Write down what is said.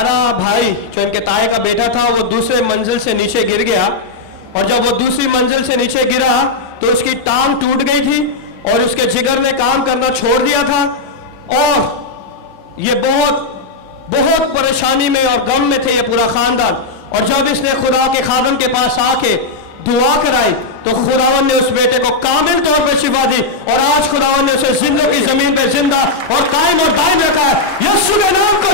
प्यारा भाई जो इनके ताए का बेटा था वो दूसरे मंजिल से नीचे गिर गया, और जब वो दूसरी मंजिल से नीचे गिरा तो उसकी टांग टूट गई थी और उसके जिगर ने काम करना छोड़ दिया था, और ये बहुत बहुत परेशानी में और गम में थे ये पूरा खानदान। और जब इसने खुदा के खादम के पास आके दुआ कराई तो खुदावन ने उस बेटे को कामिल तौर पर शिफा दी, और आज खुदावन ने उसे जिंदों की जमीन पे जिंदा और कायम और दायम रखा है। यीशु के नाम को